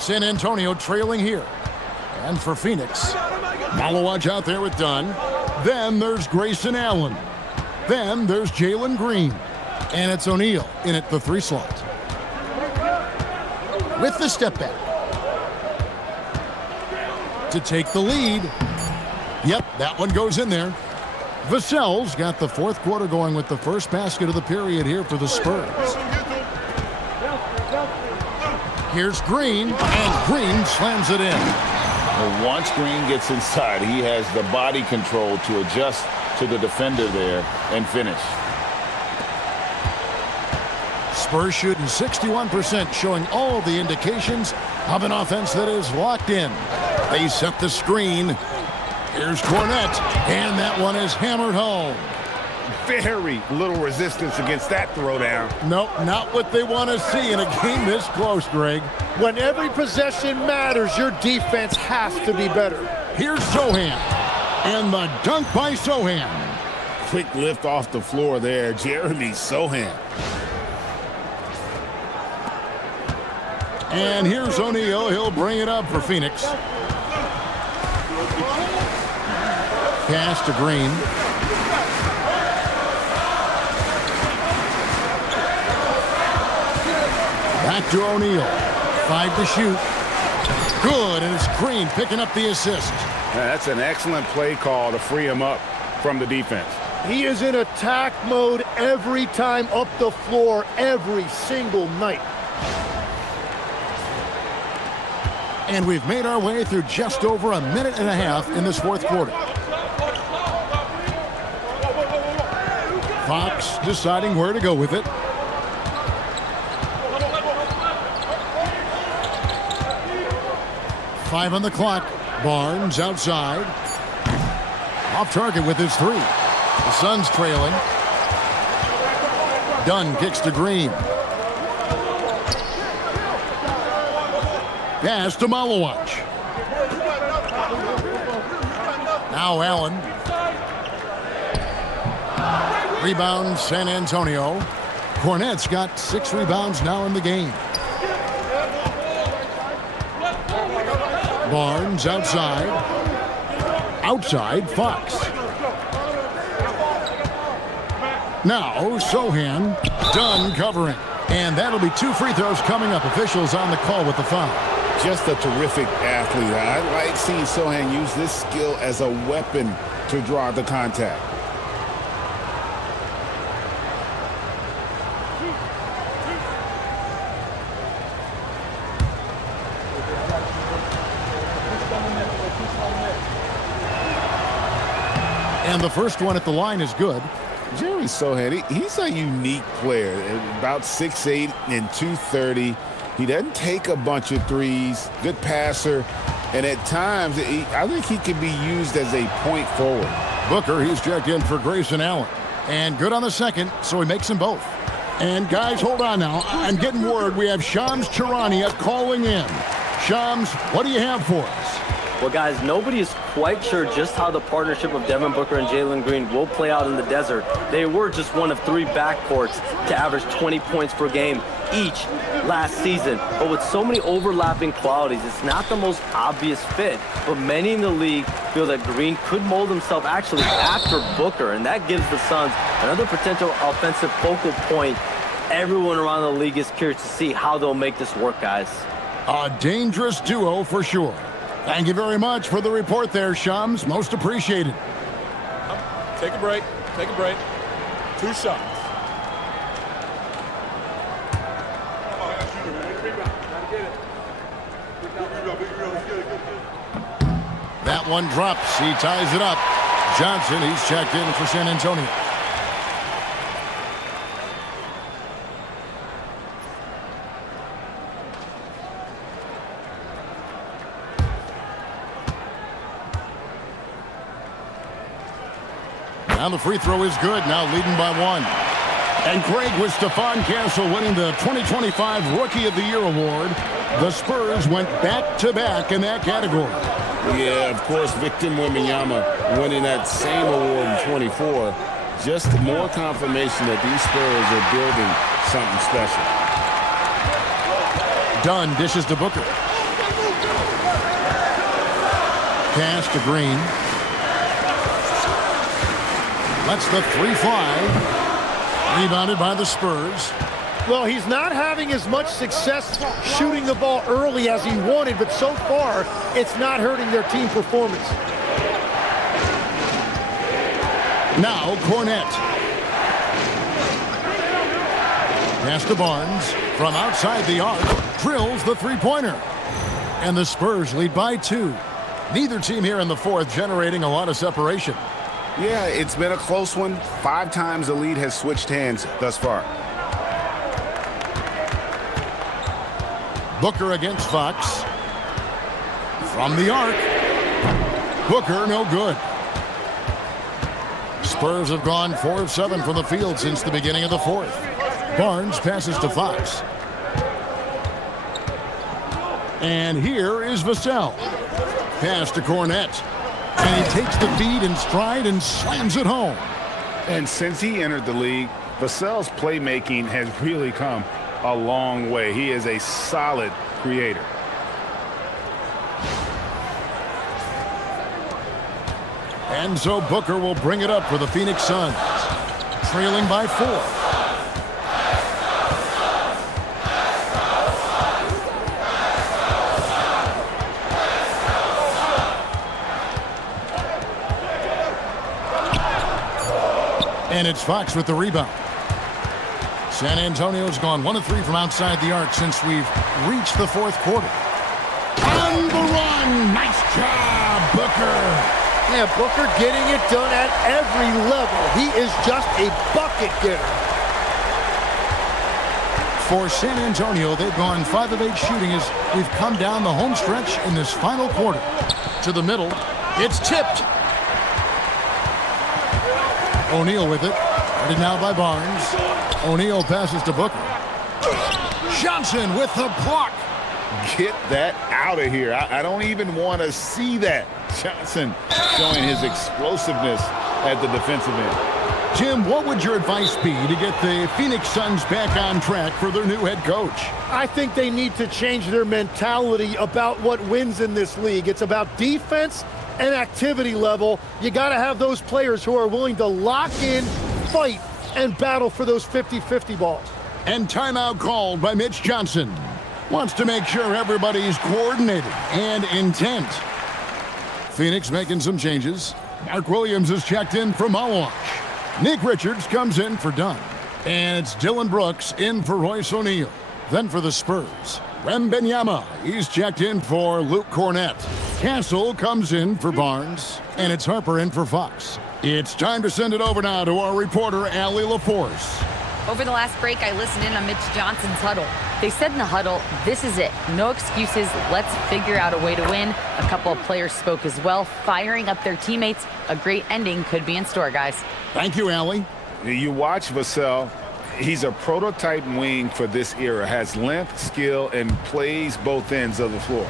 San Antonio trailing here. And for Phoenix, Malawaj out there with Dunn. Then there's Grayson Allen. Then there's Jalen Green. And it's O'Neal in at the 3 slot. With the step back. To take the lead. Yep, that one goes in there. Vassell's got the 4th quarter going with the first basket of the period here for the Spurs. Here's Green, and Green slams it in. Well, once Green gets inside, he has the body control to adjust to the defender there and finish. Spurs shooting 61%, showing all the indications of an offense that is locked in. They set the screen. Here's Cornette, and that one is hammered home. Very little resistance against that throwdown. Nope, not what they want to see in a game this close, Greg. When every possession matters, your defense has to be better. Here's Sohan, and the dunk by Sohan. Quick lift off the floor there, Jeremy Sohan. And here's O'Neal. He'll bring it up for Phoenix. Pass to Green. Back to O'Neal. 5 to shoot. Good, and it's Green picking up the assist. That's an excellent play call to free him up from the defense. He is in attack mode every time up the floor, every single night. And we've made our way through just over a minute and a half in this 4th quarter. Fox deciding where to go with it. Five on the clock. Barnes outside. Off target with his 3. The Suns trailing. Dunn kicks to Green. Pass to Malawaj. Now Allen. Rebound San Antonio. Cornette's got 6 rebounds now in the game. Barnes outside. Outside Fox. Now Sohan. Dunn covering. And that'll be 2 free throws coming up. Officials on the call with the foul. Just a terrific athlete. I like seeing Sohan use this skill as a weapon to draw the contact. And the first one at the line is good. Jeremy Sohan, he's a unique player. About 6'8" and 230. He doesn't take a bunch of threes. Good passer. And at times, I think he can be used as a point forward. Booker, he's checked in for Grayson Allen. And good on the second, so he makes them both. And guys, hold on now. I'm getting word we have Shams Charania calling in. Shams, what do you have for us? Well, guys, nobody is quite sure just how the partnership of Devin Booker and Jalen Green will play out in the desert. They were just one of 3 backcourts to average 20 points per game each last season. But with so many overlapping qualities, it's not the most obvious fit. But many in the league feel that Green could mold himself actually after Booker, and that gives the Suns another potential offensive focal point. Everyone around the league is curious to see how they'll make this work, guys. A dangerous duo for sure. Thank you very much for the report there, Shams. Most appreciated. Take a break. Take a break. 2 shots. That one drops. He ties it up. Johnson, he's checked in for San Antonio. Now the free throw is good. Now leading by 1. And Greg, with Stephon Castle winning the 2025 Rookie of the Year award, the Spurs went back-to-back in that category. Yeah, of course, Victor Wembanyama winning that same award in 24. Just more confirmation that these Spurs are building something special. Dunn dishes to Booker. pass to Green. Lets the three fly. Rebounded by the Spurs. Well, he's not having as much success shooting the ball early as he wanted, but so far, it's not hurting their team performance. Now Cornette. Pass to Barnes. From outside the arc, drills the three-pointer. And the Spurs lead by 2. Neither team here in the fourth generating a lot of separation. Yeah, it's been a close one. 5 times the lead has switched hands thus far. Booker against Fox. From the arc. Booker, no good. Spurs have gone 4 of 7 from the field since the beginning of the fourth. Barnes passes to Fox. And here is Vassell. Pass to Cornette. And he takes the feed in stride and slams it home. And since he entered the league, Vassell's playmaking has really come a long way. He is a solid creator. And so Booker will bring it up for the Phoenix Suns, trailing by 4. And it's Fox with the rebound. San Antonio's gone 1 of 3 from outside the arc since we've reached the fourth quarter. On the run! Nice job, Booker! Yeah, Booker getting it done at every level. He is just a bucket getter. For San Antonio, they've gone 5 of 8 shooting as we've come down the home stretch in this final quarter. To the middle, it's tipped. O'Neal with it. Guarded now by Barnes. O'Neal passes to Booker. Johnson with the block. Get that out of here. I don't even want to see that. Johnson showing his explosiveness at the defensive end. Jim, what would your advice be to get the Phoenix Suns back on track for their new head coach? I think they need to change their mentality about what wins in this league. It's about defense and activity level. You got to have those players who are willing to lock in, fight, and battle for those 50-50 balls. And timeout called by Mitch Johnson. Wants to make sure everybody's coordinated and intent. Phoenix making some changes. Mark Williams is checked in for Malawash. Nick Richards comes in for Dunn. And it's Dylan Brooks in for Royce O'Neal. Then for the Spurs, Wembanyama. He's checked in for Luke Cornette. Castle comes in for Barnes. And it's Harper in for Fox. It's time to send it over now to our reporter, Allie LaForce. Over the last break, I listened in on Mitch Johnson's huddle. They said in the huddle, this is it. No excuses. Let's figure out a way to win. A couple of players spoke as well, firing up their teammates. A great ending could be in store, guys. Thank you, Allie. You watch Vassell. He's a prototype wing for this era. Has length, skill, and plays both ends of the floor.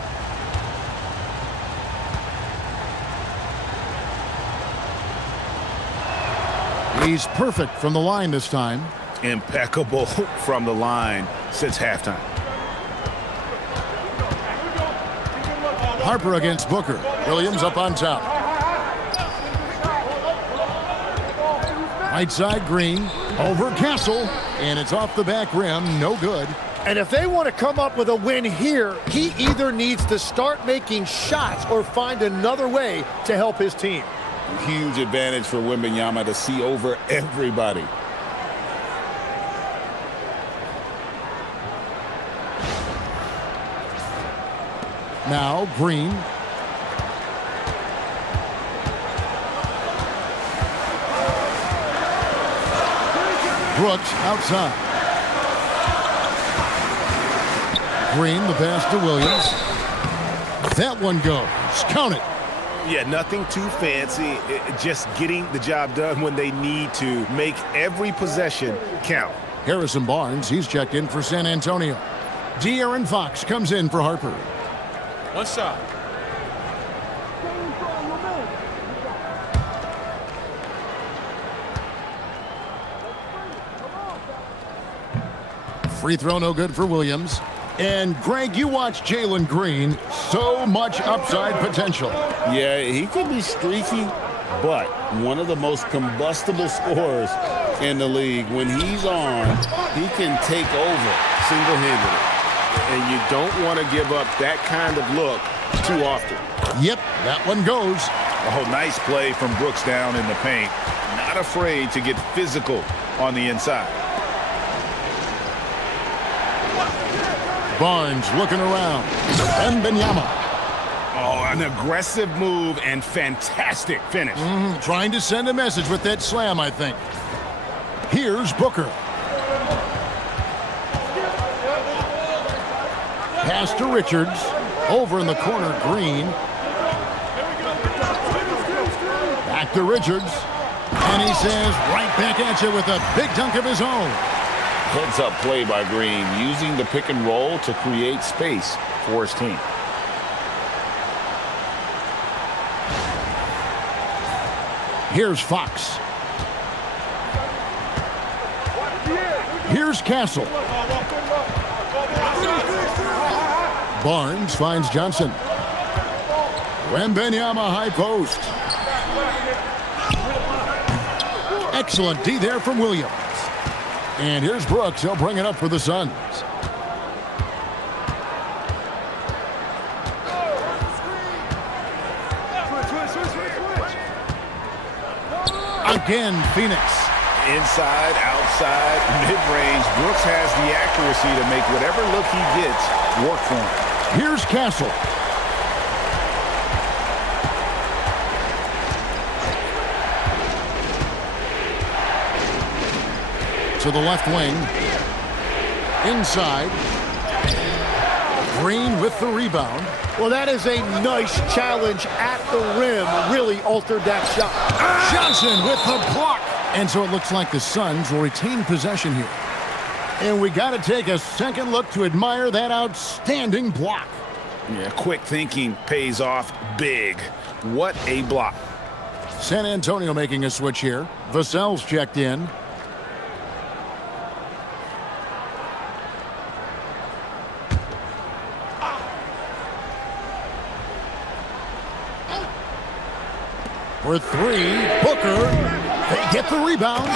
He's perfect from the line this time. Impeccable from the line since halftime. Harper against Booker. Williams up on top. Right side, Green. Over Castle. And it's off the back rim. No good. And if they want to come up with a win here, he either needs to start making shots or find another way to help his team. Huge advantage for Wembanyama to see over everybody. Now Green. Brooks outside. Green, the pass to Williams. That one goes. Count it. Yeah, nothing too fancy. Just getting the job done when they need to. Make every possession count. Harrison Barnes, he's checked in for San Antonio. De'Aaron Fox comes in for Harper. One shot. Free throw no good for Williams. And, Greg, you watch Jalen Green. So much upside potential. Yeah, he could be streaky, but one of the most combustible scorers in the league. When he's on, he can take over single-handedly. And you don't want to give up that kind of look too often. Yep, that one goes. Oh, nice play from Brooks down in the paint. Not afraid to get physical on the inside. Barnes looking around. And Benyama. Oh, an aggressive move and fantastic finish. Trying to send a message with that slam, I think. Here's Booker. Pass to Richards. Over in the corner, Green. Back to Richards. And he says right back at you with a big dunk of his own. Heads-up play by Green, using the pick and roll to create space for his team. Here's Fox. Here's Castle. Barnes finds Johnson. Wembanyama high post. Excellent D there from Williams. And here's Brooks. He'll bring it up for the Suns. Again, Phoenix. Inside, outside, mid-range, Brooks has the accuracy to make whatever look he gets work for him. Here's Castle. To the left wing. Inside. Green with the rebound. Well, that is a nice challenge at the rim. Really altered that shot. Johnson with the block. And so it looks like the Suns will retain possession here. And we got to take a second look to admire that outstanding block. Yeah, quick thinking pays off big. What a block. San Antonio making a switch here. Vassell's checked in. For three, Booker. They get the rebound.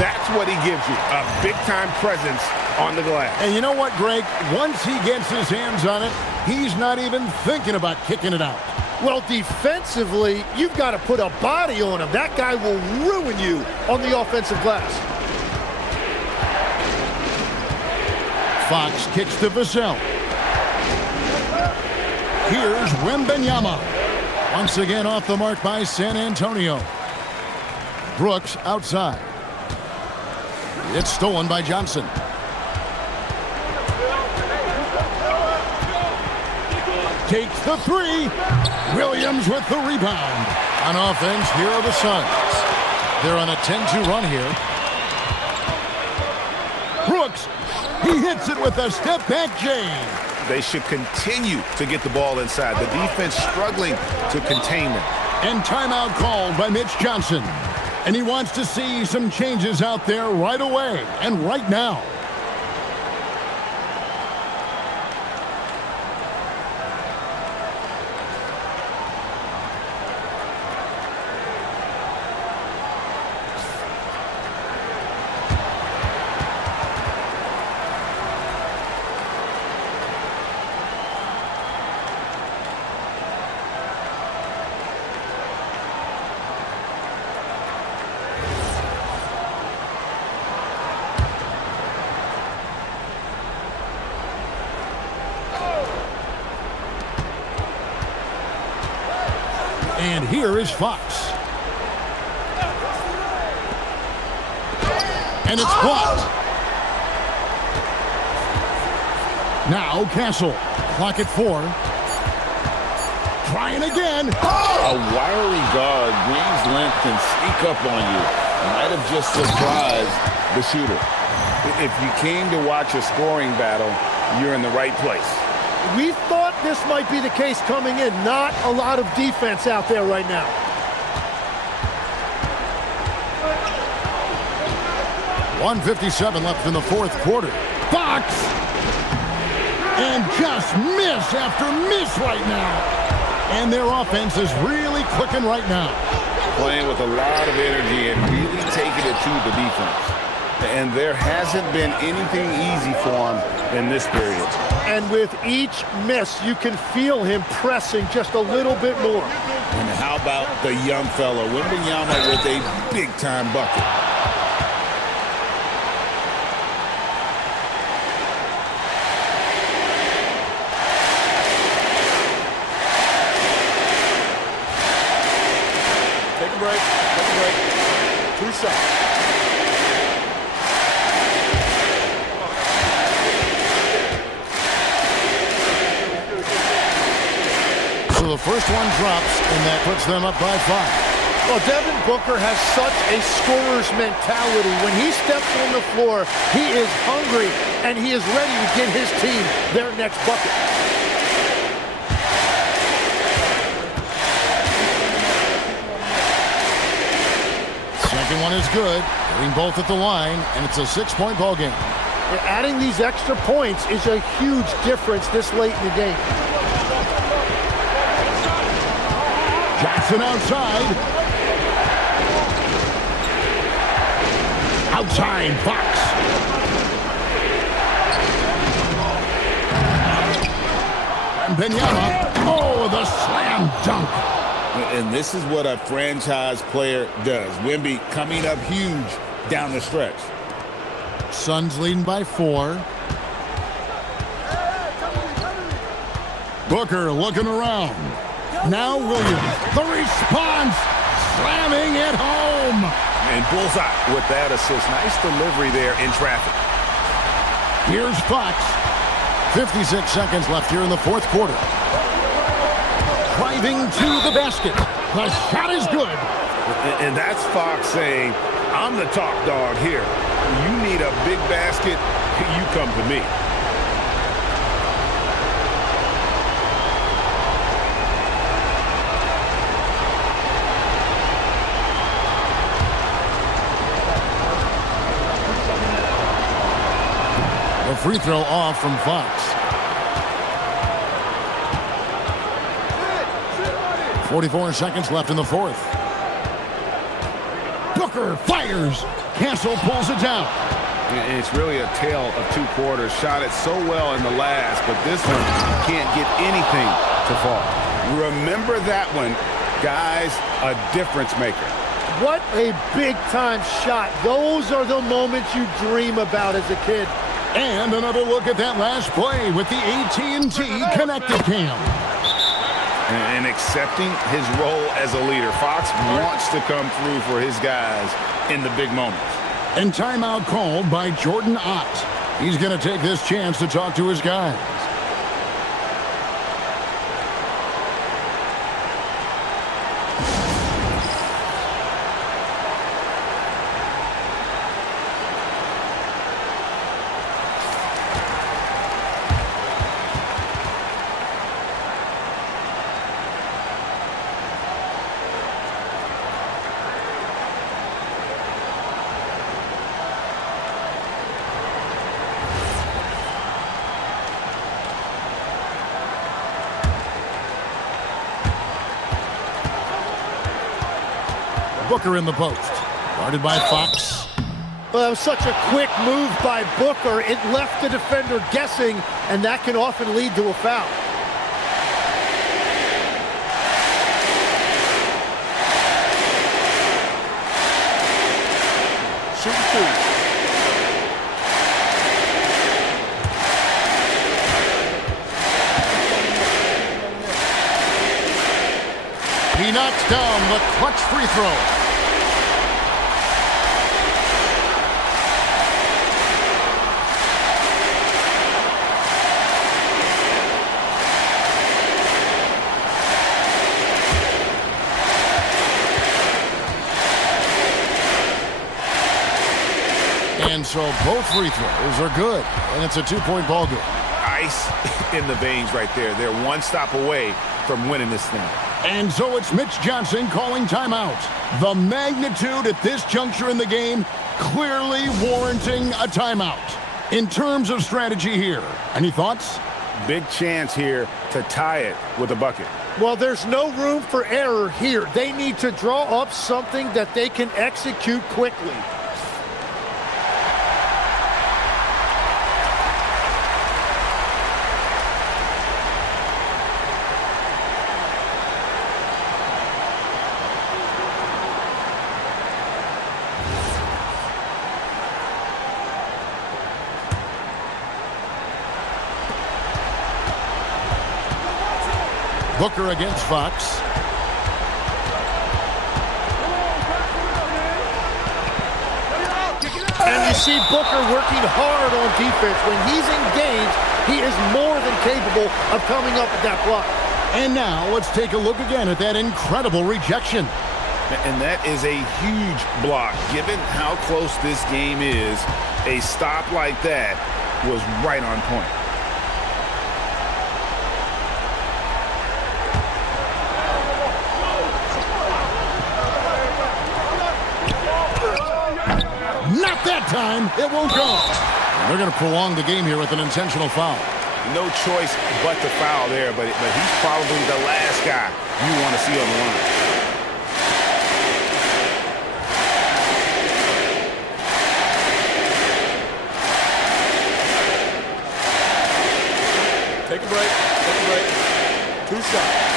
That's what he gives you, a big-time presence on the glass. And you know what, Greg? Once he gets his hands on it, he's not even thinking about kicking it out. Well, defensively, you've got to put a body on him. That guy will ruin you on the offensive glass. Fox kicks to Vassell. Here's Wembanyama. Once again off the mark by San Antonio. Brooks outside. It's stolen by Johnson. Takes the three. Williams with the rebound. On offense, here are the Suns. They're on a 10-2 run here. Brooks, he hits it with a step-back jam. They should continue to get the ball inside. The defense struggling to contain them. And timeout called by Mitch Johnson. And he wants to see some changes out there right away and right now. And here is Fox. And it's blocked. Now Castle. Clock at 4. Trying again. A wiry guard, Green's length can sneak up on you. Might have just surprised the shooter. If you came to watch a scoring battle, you're in the right place. We thought this might be the case coming in. Not a lot of defense out there right now. .157 left in the fourth quarter. Fox! And just miss after miss right now. And their offense is really clicking right now. Playing with a lot of energy and really taking it to the defense. And there hasn't been anything easy for him in this period. And with each miss, you can feel him pressing just a little bit more. And how about the young fella, Wembanyama, with a big-time bucket. Take a break. Take a break. 2 shots. So the first one drops, and that puts them up by 5. Well, Devin Booker has such a scorer's mentality. When he steps on the floor, he is hungry, and he is ready to get his team their next bucket. Second one is good, hitting both at the line, and it's a 6-point ball game. And adding these extra points is a huge difference this late in the game. Jackson outside. Outside, Fox. And Benyama. Oh, the slam dunk. And this is what a franchise player does. Wemby coming up huge down the stretch. Suns leading by 4. Booker looking around. Now Williams. The response. Slamming it home. And bullseye with that assist. Nice delivery there in traffic. Here's Fox. 56 seconds left here in the fourth quarter. Driving to the basket. The shot is good. And that's Fox saying, I'm the top dog here. You need a big basket, you come to me. The free throw off from Fox. 44 seconds left in the fourth. Booker fires. Castle pulls it down. It's really a tale of 2 quarters. Shot it so well in the last, but this one can't get anything to fall. Remember that one, guys, a difference maker. What a big-time shot. Those are the moments you dream about as a kid. And another look at that last play with the AT&T Connected Cam. And accepting his role as a leader. Fox wants to come through for his guys in the big moments. And timeout called by Jordan Ott. He's going to take this chance to talk to his guys. Booker in the post. Guarded by Fox. Well, that was such a quick move by Booker. It left the defender guessing, and that can often lead to a foul. Shooting 2. He knocks down the clutch free throw. And so both free throws are good, and it's a 2-point ball game. Ice in the veins right there. They're one stop away from winning this thing. And so it's Mitch Johnson calling timeout. The magnitude at this juncture in the game clearly warranting a timeout. In terms of strategy here, any thoughts? Big chance here to tie it with a bucket. Well, there's no room for error here. They need to draw up something that they can execute quickly. Booker against Fox. And you see Booker working hard on defense. When he's engaged, he is more than capable of coming up with that block. And now let's take a look again at that incredible rejection. And that is a huge block. Given how close this game is, a stop like that was right on point. Not that time. It won't go. And they're going to prolong the game here with an intentional foul. No choice but to foul there, but he's probably the last guy you want to see on the line. Take a break. Take a break. 2 shots.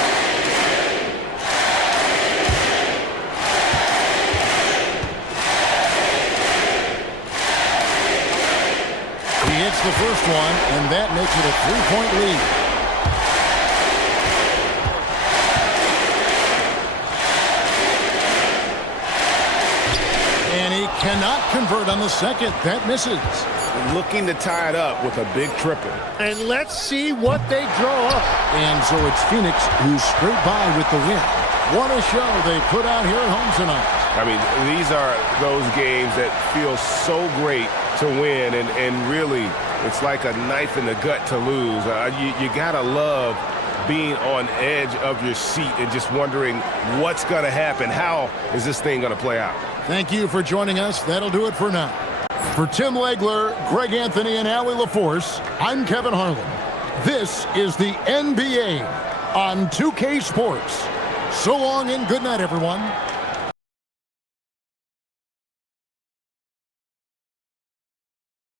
He hits the first one, and that makes it a 3-point lead. And he cannot convert on the second. That misses. Looking to tie it up with a big triple. And let's see what they draw up. And so it's Phoenix who's straight by with the win. What a show they put out here at home tonight. I mean, these are those games that feel so great to win, and really, it's like a knife in the gut to lose. You gotta love being on edge of your seat and just wondering what's gonna happen. How is this thing gonna play out? Thank you for joining us. That'll do it for now. For Tim Legler, Greg Anthony, and Allie LaForce, I'm Kevin Harlan. This is the NBA on 2K Sports. So long and good night, everyone.